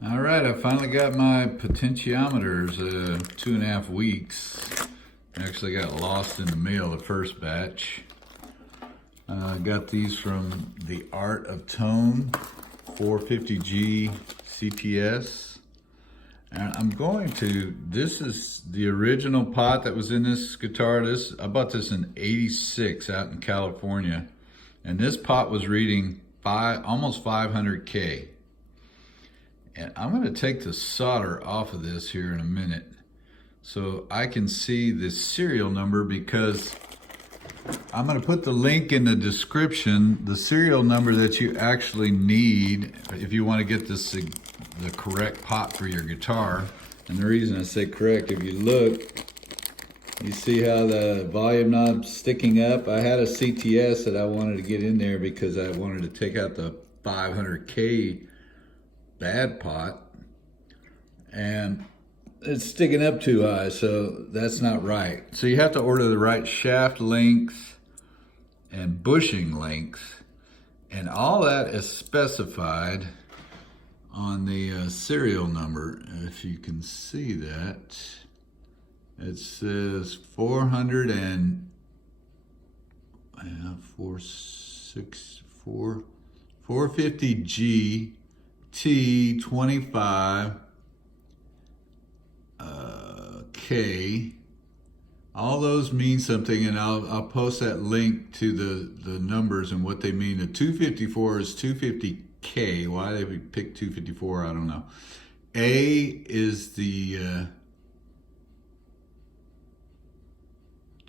All right, I finally got my potentiometers, 2.5 weeks. Actually got lost in the mail, the first batch. I got these from The Art of Tone, 450G CTS. And I'm going to, this is the original pot that was in this guitar. I bought this in '86 out in California. And this pot was reading almost 500K. And I'm going to take the solder off of this here in a minute so I can see the serial number, because I'm going to put the link in the description, the serial number that you actually need if you want to get this the correct pot for your guitar. And the reason I say correct, if you look, you see how the volume knob's sticking up. I had a CTS that I wanted to get in there because I wanted to take out the 500K bad pot, and it's sticking up too high, so that's not right. So you have to order the right shaft length and bushing length, and all that is specified on the serial number. If you can see that, it says 450G T25 K. All those mean something, and I'll post that link to the numbers and what they mean. The 254 is 250K. Why they would pick 254, I don't know. A is the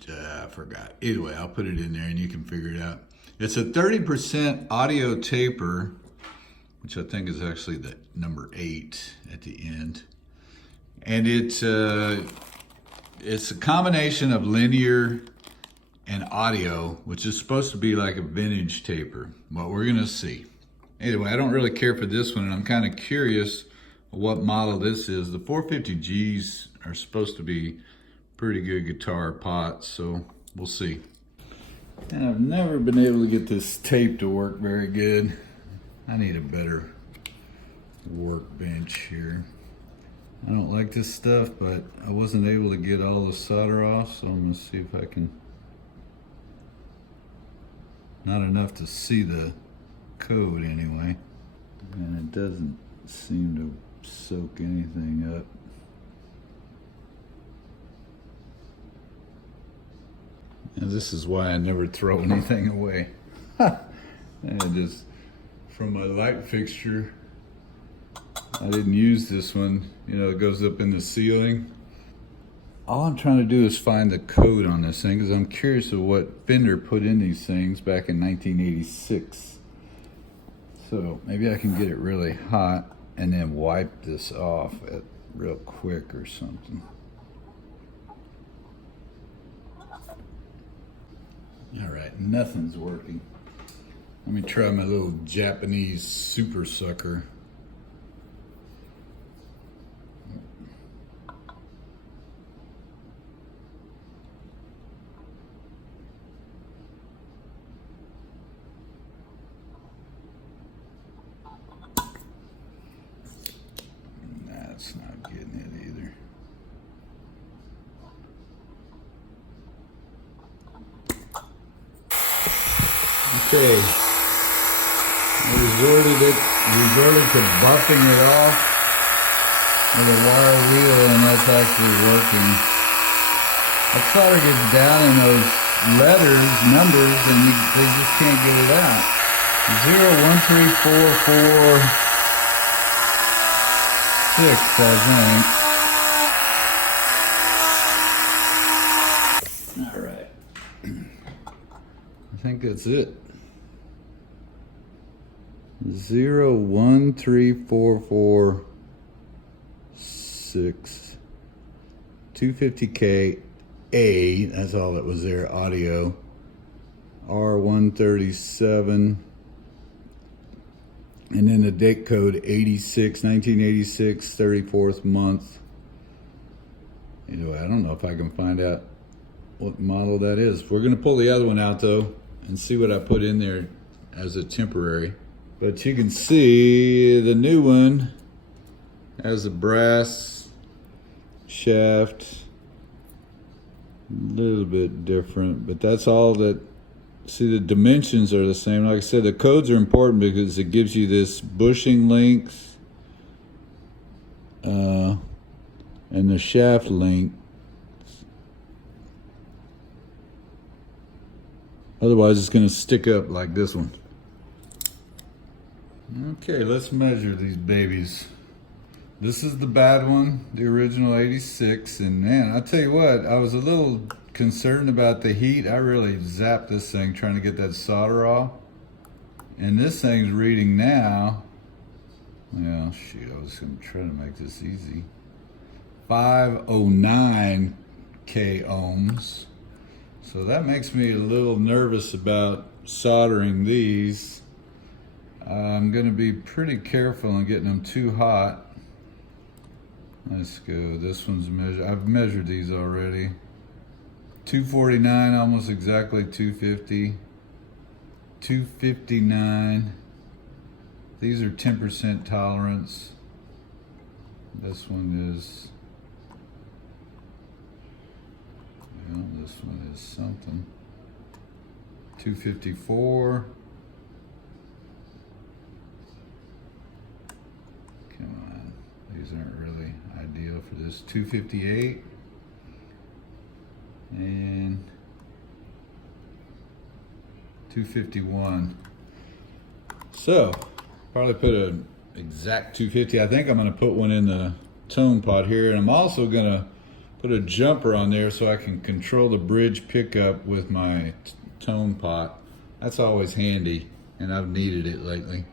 I forgot. Either way, I'll put it in there and you can figure it out. It's a 30% audio taper, which I think is actually the number 8 at the end. And it's a combination of linear and audio, which is supposed to be like a vintage taper. But we're gonna see. Anyway, I don't really care for this one, and I'm kind of curious what model this is. The 450Gs are supposed to be pretty good guitar pots, so we'll see. And I've never been able to get this tape to work very good. I need a better workbench here. I don't like this stuff, but I wasn't able to get all the solder off, so I'm gonna see if I can. Not enough to see the code anyway. And it doesn't seem to soak anything up. And this is why I never throw anything away. And just from my light fixture, I didn't use this one. You know, it goes up in the ceiling. All I'm trying to do is find the code on this thing, because I'm curious of what Fender put in these things back in 1986. So maybe I can get it really hot and then wipe this off real quick or something. All right, nothing's working. Let me try my little Japanese super sucker. That's not getting it either. Okay, I resorted to buffing it off with a wire wheel, and that's actually working. That solder gets down in those letters, numbers, and they just can't get it out. 0, 1, 3, 4, 4, 6, I think. All right. I think that's it. 0, 1, 3, 4, 4, 6, 250K A, that's all that was there, audio, R137, and then the date code 1986, 34th month. Anyway, I don't know if I can find out what model that is. We're gonna pull the other one out though and see what I put in there as a temporary. But you can see the new one Has a brass shaft, a little bit different, but that's all that. See, the dimensions are the same. Like I said, the codes are important because it gives you this bushing length and the shaft length. Otherwise, it's going to stick up like this one. Okay, let's measure these babies. This is the bad one, the original 86, and man, I tell you what, I was a little concerned about the heat. I really zapped this thing trying to get that solder off. And this thing's reading now, well, shoot, I was going to try to make this easy. 509 K ohms. So that makes me a little nervous about soldering these. I'm going to be pretty careful on getting them too hot. Let's go. This one's measured. I've measured these already. 249, almost exactly 250. 259. These are 10% tolerance. This one is, well, this one is something. 254. Come on, these aren't really ideal for this. 258 and 251. So probably put an exact 250. I think I'm going to put one in the tone pot here, and I'm also going to put a jumper on there so I can control the bridge pickup with my tone pot. That's always handy, and I've needed it lately.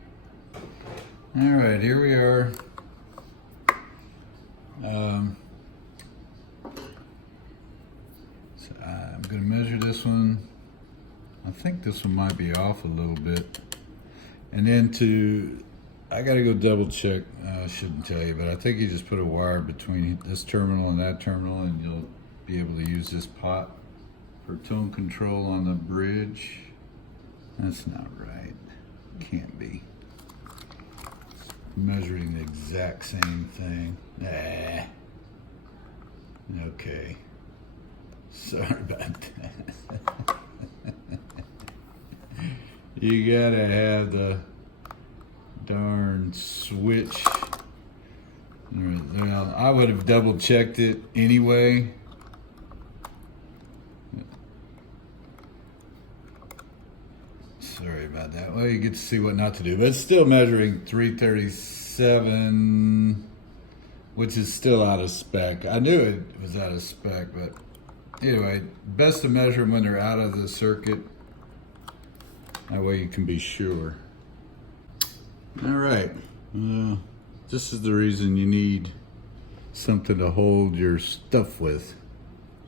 All right, here we are. So I'm going to measure this one. I think this one might be off a little bit. And then I got to go double check. I shouldn't tell you, but I think you just put a wire between this terminal and that terminal, and you'll be able to use this pot for tone control on the bridge. That's not right. Can't be. Measuring the exact same thing. Nah. Okay. Sorry about that. You gotta have the darn switch. Well, I would have double checked it anyway. Sorry about that. Well, you get to see what not to do, but it's still measuring 337, which is still out of spec. I knew it was out of spec, but anyway, best to measure them when they're out of the circuit. That way you can be sure. All right, this is the reason you need something to hold your stuff with.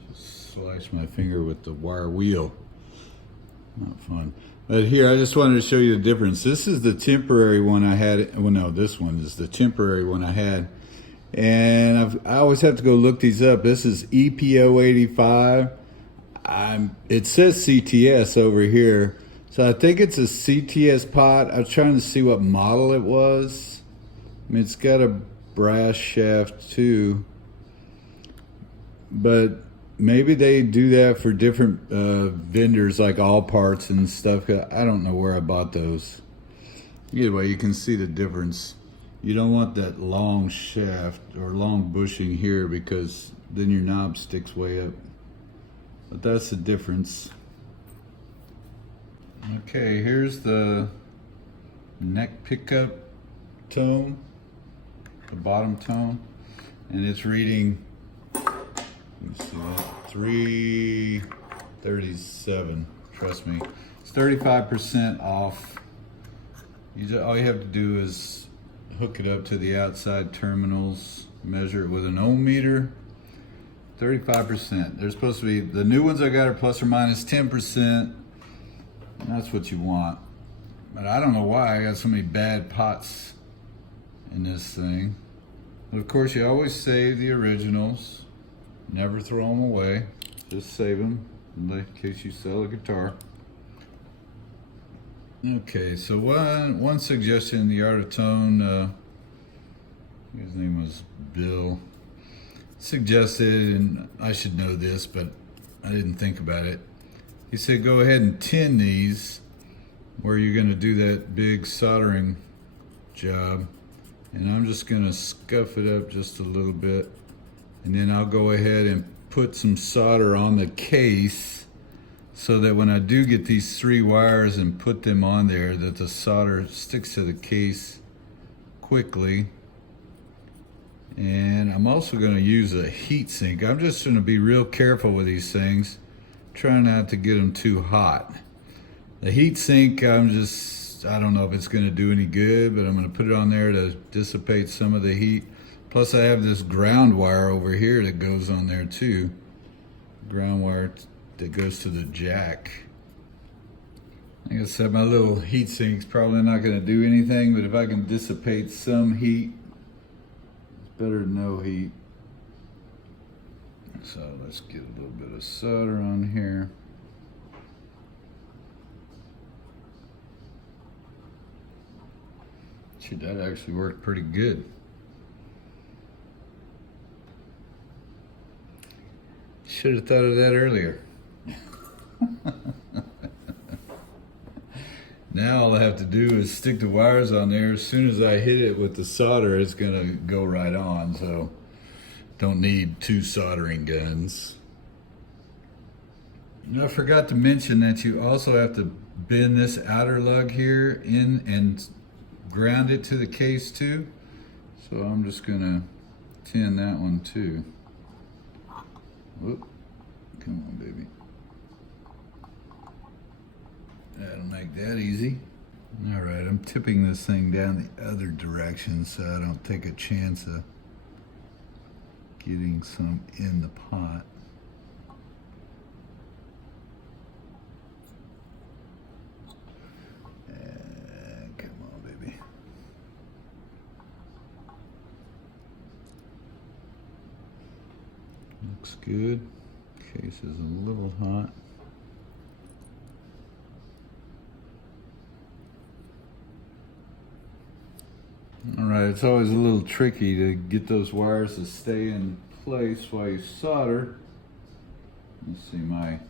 Just slice my finger with the wire wheel. Not fun. But here, I just wanted to show you the difference. This is the temporary one I had. Well, no, this one is the temporary one I had. And I always have to go look these up. This is EPO 85. It says CTS over here. So I think it's a CTS pot. I was trying to see what model it was. I mean, it's got a brass shaft too. But maybe they do that for different vendors, like All Parts and stuff. I don't know where I bought those. Either way, you can see the difference. You don't want that long shaft or long bushing here, because then your knob sticks way up. But that's the difference. Okay, here's the neck pickup tone, the bottom tone, and it's reading, let's see that, 337. Trust me, it's 35% off. All you have to do is hook it up to the outside terminals, measure it with an ohm meter. 35%. They're supposed to be, the new ones I got are plus or minus 10%. That's what you want. But I don't know why I got so many bad pots in this thing. But of course, you always save the originals. Never throw them away. Just save them in case you sell a guitar. Okay, so one suggestion in the art of tone, you his name was Bill, suggested, and I should know this, but I didn't think about it. He said, go ahead and tin these where you're gonna do that big soldering job. And I'm just gonna scuff it up just a little bit. And then I'll go ahead and put some solder on the case so that when I do get these 3 wires and put them on there, that the solder sticks to the case quickly. And I'm also gonna use a heat sink. I'm just gonna be real careful with these things. Try not to get them too hot. The heat sink, I don't know if it's gonna do any good, but I'm gonna put it on there to dissipate some of the heat. Plus I have this ground wire over here that goes on there too. Ground wire that goes to the jack. Like I said, my little heat sink's probably not gonna do anything, but if I can dissipate some heat, it's better than no heat. So let's get a little bit of solder on here. Gee, that actually worked pretty good. Should have thought of that earlier. Now all I have to do is stick the wires on there. As soon as I hit it with the solder, it's gonna go right on, so don't need 2 soldering guns. And I forgot to mention that you also have to bend this outer lug here in and ground it to the case too. So I'm just gonna tin that one too. Whoop. Come on, baby. That'll make that easy. All right, I'm tipping this thing down the other direction so I don't take a chance of getting some in the pot. Come on, baby. Looks good. Case is a little hot. All right, it's always a little tricky to get those wires to stay in place while you solder. Let's see, my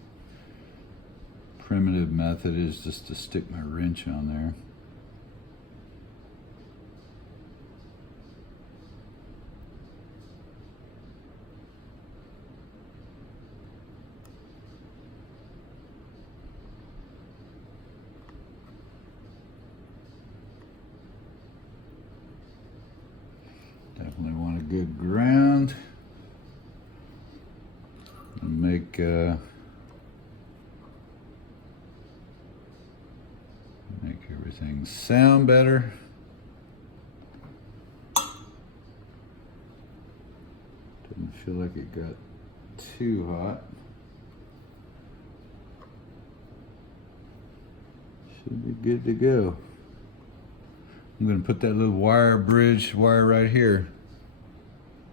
primitive method is just to stick my wrench on there. Definitely want a good ground. And make everything sound better. Didn't feel like it got too hot. Should be good to go. I'm gonna put that little bridge wire right here.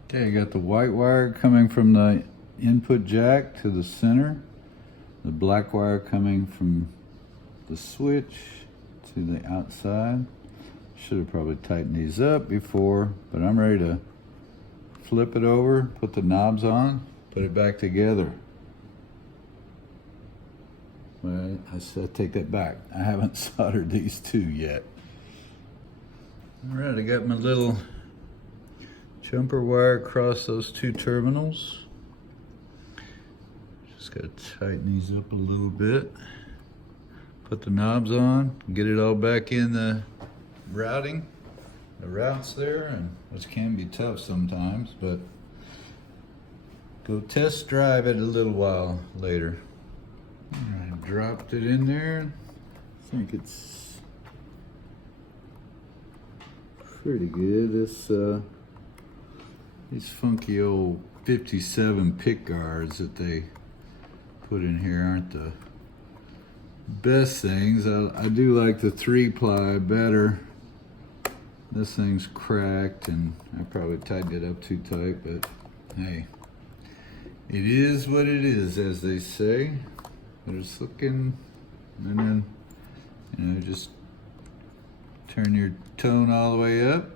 Okay, I got the white wire coming from the input jack to the center. The black wire coming from the switch to the outside. Should have probably tightened these up before, but I'm ready to flip it over, put the knobs on, put it back together. Well, I said take that back. I haven't soldered these 2 yet. All right, I got my little jumper wire across those 2 terminals. Just gotta tighten these up a little bit. Put the knobs on, get it all back in the routing, the routes there, and which can be tough sometimes, but go test drive it a little while later. All right, dropped it in there. I think it's pretty good. This these funky old 57 pick guards that they put in here aren't the best things. I do like the 3-ply better. This thing's cracked and I probably tightened it up too tight, but hey, it is what it is, as they say. But it's looking, and then, you know, just turn your tone all the way up,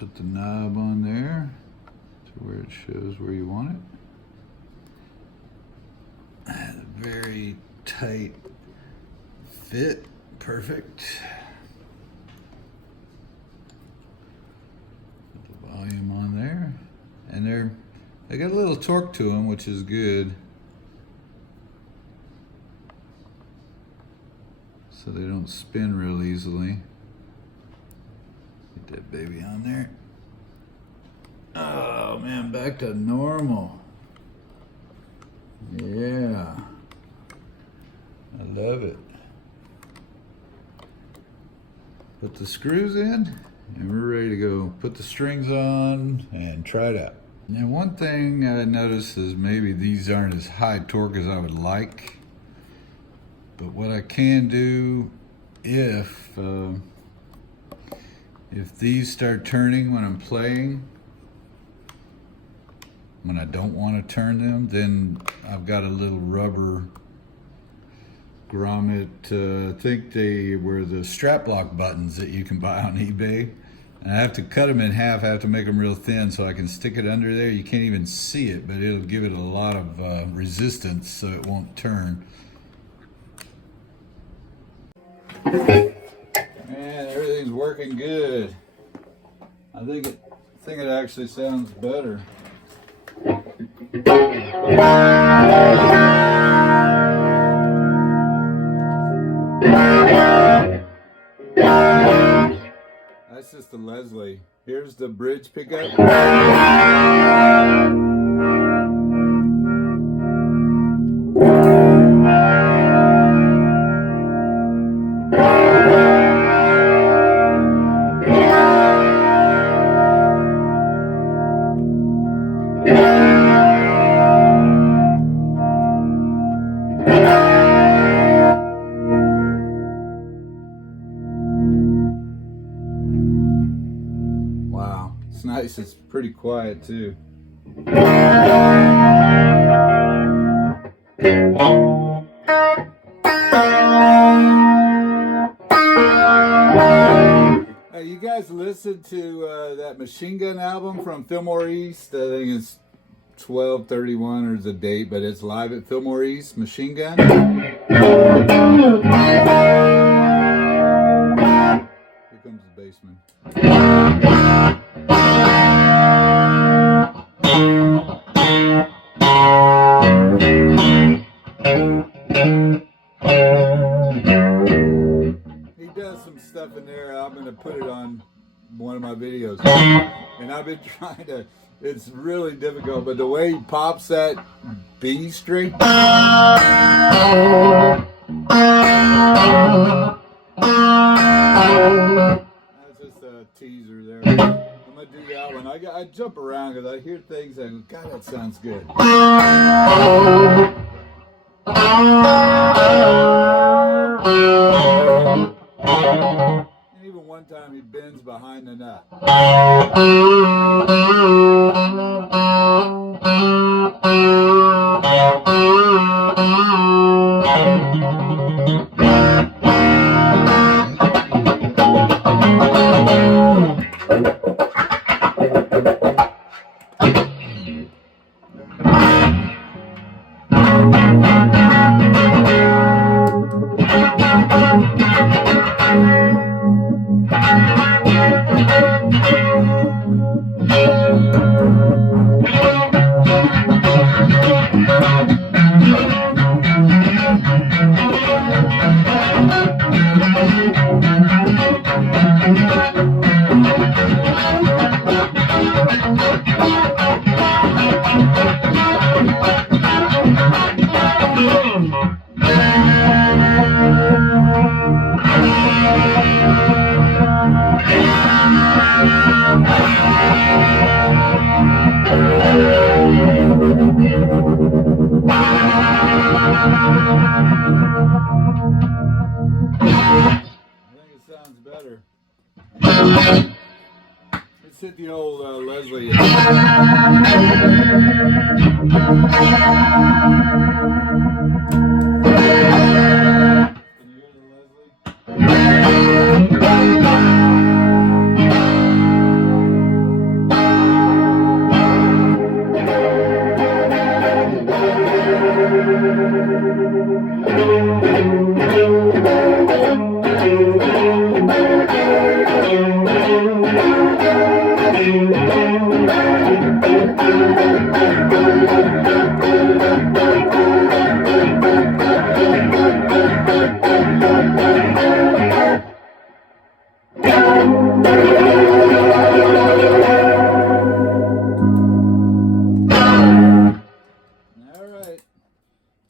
put the knob on there to where it shows where you want it. Very tight fit, perfect. Put the volume on there, and they got a little torque to them, which is good. So they don't spin real easily. Get that baby on there. Oh man, back to normal. Yeah. I love it. Put the screws in and we're ready to go. Put the strings on and try it out. Now one thing I noticed is maybe these aren't as high torque as I would like. But what I can do if these start turning when I'm playing, when I don't want to turn them, then I've got a little rubber grommet. I think they were the strap lock buttons that you can buy on eBay. And I have to cut them in half. I have to make them real thin so I can stick it under there. You can't even see it, but it'll give it a lot of resistance so it won't turn. Man, everything's working good. I think it actually sounds better. That's just the Leslie. Here's the bridge pickup. Wow, it's nice. It's pretty quiet too. You guys listen to that Machine Gun album from Fillmore East? I think it's 12/31 or the date, but it's live at Fillmore East, Machine Gun. Here comes the bassman. He does some stuff in there. I'm going to put it on one of my videos. And I've been trying to, it's really difficult, but the way he pops that B string. That's just a teaser there. I'm going to do that one. I jump around because I hear things and God, that sounds good. And even one time he bends behind the nut. Better. Let's hit the old Leslie. Can you hear the Leslie?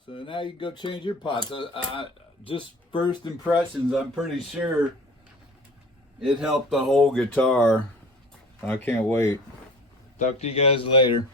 So now you go change your pots. Just first impressions, I'm pretty sure it helped the whole guitar. I can't wait. Talk to you guys later.